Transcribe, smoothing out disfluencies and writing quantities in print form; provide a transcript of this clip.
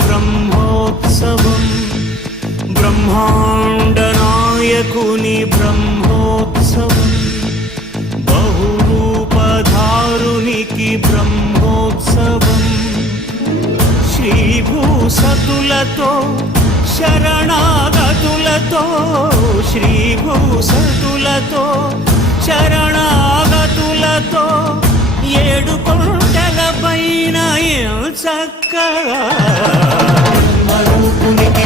బ్రహ్మోత్సవం బ్రహ్మాండ నాయకుని బ్రహ్మోత్సవం బహురూపధారునికి బ్రహ్మోత్సవం శ్రీభూసతులతో శరణాగతులతో శ్రీభూసతులతో శరణాగతులతో 7 కొండల పైన చక్కగా బ్రహ్మరూపునికి